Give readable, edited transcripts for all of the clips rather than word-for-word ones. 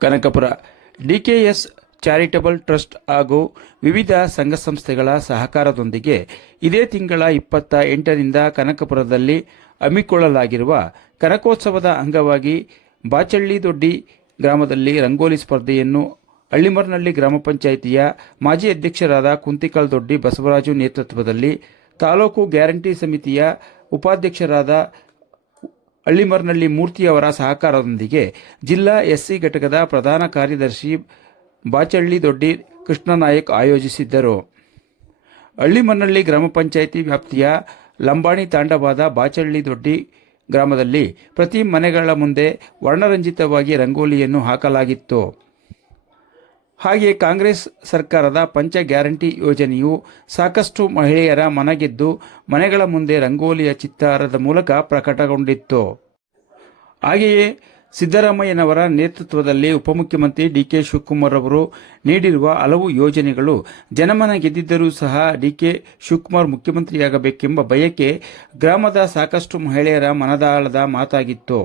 Kanakapura DKS charitable trust ಹಾಗೂ ವಿವಿಧ ಸಂಘ ಸಂಸ್ಥೆಗಳ ಸಹಕಾರದೊಂದಿಗೆ ಇದೇ ತಿಂಗಳ 28ರಿಂದ ಕನಕಪುರದಲ್ಲಿ ಹಮ್ಮಿಕೊಳ್ಳಲಾಗಿರುವ ಕನಕೋತ್ಸವದ ಅಂಗವಾಗಿ ಬಾಚಳ್ಳಿ ದೊಡ್ಡಿ ಗ್ರಾಮದಲ್ಲಿ ರಂಗೋಲಿ ಸ್ಪರ್ಧೆಯನ್ನು ಹಳ್ಳಿಮರ್ನಹಳ್ಳಿ ಗ್ರಾಮ ಪಂಚಾಯಿತಿಯ ಮಾಜಿ ಅಧ್ಯಕ್ಷರಾದ ಕುಂತಿಕಲ್ ದೊಡ್ಡಿ ಬಸವರಾಜು ನೇತೃತ್ವದಲ್ಲಿ ತಾಲೂಕು ಗ್ಯಾರಂಟಿ ಸಮಿತಿಯ ಉಪಾಧ್ಯಕ್ಷರಾದ ಹಳ್ಳಿಮರ್ನಹಳ್ಳಿ ಮೂರ್ತಿಯವರ ಸಹಕಾರದೊಂದಿಗೆ ಜಿಲ್ಲಾ ಎಸ್ಸಿ ಘಟಕದ ಪ್ರಧಾನ ಕಾರ್ಯದರ್ಶಿ ಬಾಚಳ್ಳಿ ದೊಡ್ಡಿ ಕೃಷ್ಣನಾಯಕ್ ಆಯೋಜಿಸಿದ್ದರು. ಹಳ್ಳಿಮರ್ನಹಳ್ಳಿ ಗ್ರಾಮ ಪಂಚಾಯಿತಿ ವ್ಯಾಪ್ತಿಯ ಲಂಬಾಣಿ ತಾಂಡವಾದ ಬಾಚಳ್ಳಿ ದೊಡ್ಡಿ ಗ್ರಾಮದಲ್ಲಿ ಪ್ರತಿ ಮನೆಗಳ ಮುಂದೆ ವರ್ಣರಂಜಿತವಾಗಿ ರಂಗೋಲಿಯನ್ನು ಹಾಕಲಾಗಿತ್ತು. ಹಾಗೆಯೇ ಕಾಂಗ್ರೆಸ್ ಸರ್ಕಾರದ ಪಂಚ ಗ್ಯಾರಂಟಿ ಯೋಜನೆಯು ಸಾಕಷ್ಟು ಮಹಿಳೆಯರ ಮನಗೆದ್ದು ಮನೆಗಳ ಮುಂದೆ ರಂಗೋಲಿಯ ಚಿತ್ತಾರದ ಮೂಲಕ ಪ್ರಕಟಗೊಂಡಿತ್ತು. ಹಾಗೆಯೇ ಸಿದ್ದರಾಮಯ್ಯನವರ ನೇತೃತ್ವದಲ್ಲಿ ಉಪಮುಖ್ಯಮಂತ್ರಿ ಡಿಕೆ ಶಿವಕುಮಾರ್ ಅವರು ನೀಡಿರುವ ಹಲವು ಯೋಜನೆಗಳು ಜನಮನ ಗೆದ್ದಿದ್ದರೂ ಸಹ ಡಿಕೆ ಶಿವಕುಮಾರ್ ಮುಖ್ಯಮಂತ್ರಿಯಾಗಬೇಕೆಂಬ ಬಯಕೆ ಗ್ರಾಮದ ಸಾಕಷ್ಟು ಮಹಿಳೆಯರ ಮನದಾಳದ ಮಾತಾಗಿತ್ತು.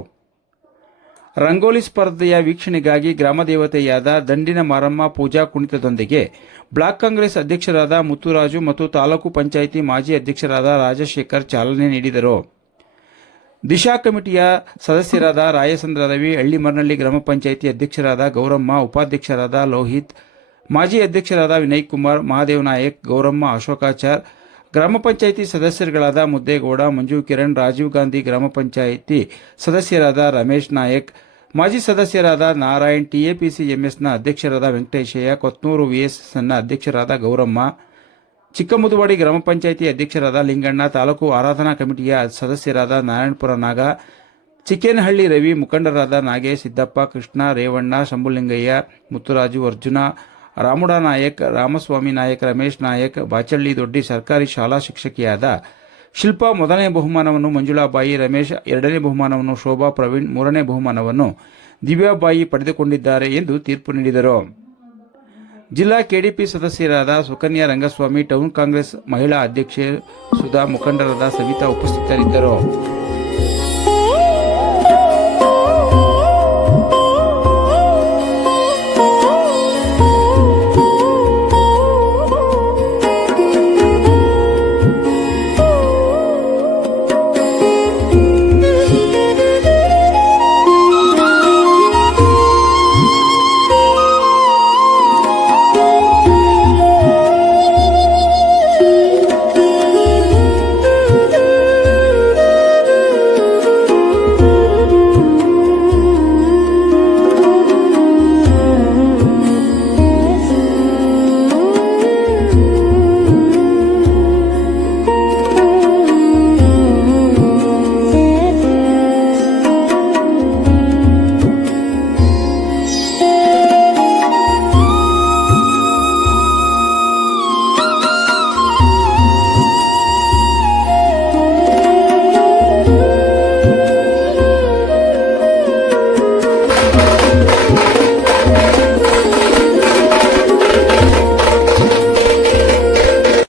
ರಂಗೋಲಿ ಸ್ಪರ್ಧೆಯ ವೀಕ್ಷಣೆಗಾಗಿ ಗ್ರಾಮದೇವತೆಯಾದ ದಂಡಿನ ಮಾರಮ್ಮ ಪೂಜಾ ಕುಣಿತದೊಂದಿಗೆ ಬ್ಲಾಕ್ ಕಾಂಗ್ರೆಸ್ ಅಧ್ಯಕ್ಷರಾದ ಮುತ್ತುರಾಜು ಮತ್ತು ತಾಲೂಕು ಪಂಚಾಯಿತಿ ಮಾಜಿ ಅಧ್ಯಕ್ಷರಾದ ರಾಜಶೇಖರ್ ಚಾಲನೆ ನೀಡಿದರು. ದಿಶಾ ಕಮಿಟಿಯ ಸದಸ್ಯರಾದ ರಾಯಚಂದ್ರ ರವಿ, ಹಳ್ಳಿಮರ್ನಹಳ್ಳಿ ಗ್ರಾಮ ಪಂಚಾಯಿತಿ ಅಧ್ಯಕ್ಷರಾದ ಗೌರಮ್ಮ, ಉಪಾಧ್ಯಕ್ಷರಾದ ಲೋಹಿತ್, ಮಾಜಿ ಅಧ್ಯಕ್ಷರಾದ ವಿನಯ್ ಕುಮಾರ್, ಮಹಾದೇವ್ ನಾಯಕ್, ಗೌರಮ್ಮ, ಅಶೋಕಾಚಾರ್, ಗ್ರಾಮ ಪಂಚಾಯಿತಿ ಸದಸ್ಯರುಗಳಾದ ಮುದ್ದೇಗೌಡ, ಮಂಜು ಕಿರಣ್, ರಾಜೀವ್ ಗಾಂಧಿ, ಗ್ರಾಮ ಪಂಚಾಯಿತಿ ಸದಸ್ಯರಾದ ರಮೇಶ್ ನಾಯಕ್, ಮಾಜಿ ಸದಸ್ಯರಾದ ನಾರಾಯಣ್, ಟಿಎಪಿಸಿ ಎಂಎಸ್ನ ಅಧ್ಯಕ್ಷರಾದ ವೆಂಕಟೇಶಯ್ಯ, ಕೊತ್ನೂರು ವಿಎಸ್ಎಸ್ನ ಅಧ್ಯಕ್ಷರಾದ ಗೌರಮ್ಮ, ಚಿಕ್ಕಮುದುವಾಡಿ ಗ್ರಾಮ ಪಂಚಾಯಿತಿ ಅಧ್ಯಕ್ಷರಾದ ಲಿಂಗಣ್ಣ, ತಾಲೂಕು ಆರಾಧನಾ ಕಮಿಟಿಯ ಸದಸ್ಯರಾದ ನಾರಾಯಣಪುರ ನಾಗ, ಚಿಕ್ಕೇನಹಳ್ಳಿ ರವಿ, ಮುಖಂಡರಾದ ನಾಗೇಶ್, ಸಿದ್ದಪ್ಪ, ಕೃಷ್ಣ, ರೇವಣ್ಣ, ಶಂಭುಲಿಂಗಯ್ಯ, ಮುತ್ತುರಾಜು, ಅರ್ಜುನ, ರಾಮುಡ ನಾಯಕ್, ರಾಮಸ್ವಾಮಿ ನಾಯಕ್, ರಮೇಶ್ ನಾಯಕ್, ಬಾಚಳ್ಳಿ ದೊಡ್ಡಿ ಸರ್ಕಾರಿ ಶಾಲಾ ಶಿಕ್ಷಕಿಯಾದ ಶಿಲ್ಪಾ ಮೊದಲನೇ ಬಹುಮಾನವನ್ನು ಮಂಜುಳಾಬಾಯಿ, ರಮೇಶ್ ಎರಡನೇ ಬಹುಮಾನವನ್ನು ಶೋಭಾ, ಪ್ರವೀಣ್ ಮೂರನೇ ಬಹುಮಾನವನ್ನು ದಿವ್ಯಾಬಾಯಿ ಪಡೆದುಕೊಂಡಿದ್ದಾರೆ ಎಂದು ತೀರ್ಪು ನೀಡಿದರು. ಜಿಲ್ಲಾ ಕೆಡಿಪಿ ಸದಸ್ಯರಾದ ಸುಕನ್ಯಾ ರಂಗಸ್ವಾಮಿ, ಟೌನ್ ಕಾಂಗ್ರೆಸ್ ಮಹಿಳಾ ಅಧ್ಯಕ್ಷೆ ಸುಧಾ, ಮುಖಂಡರಾದ ಸವಿತಾ ಉಪಸ್ಥಿತರಿದ್ದರು.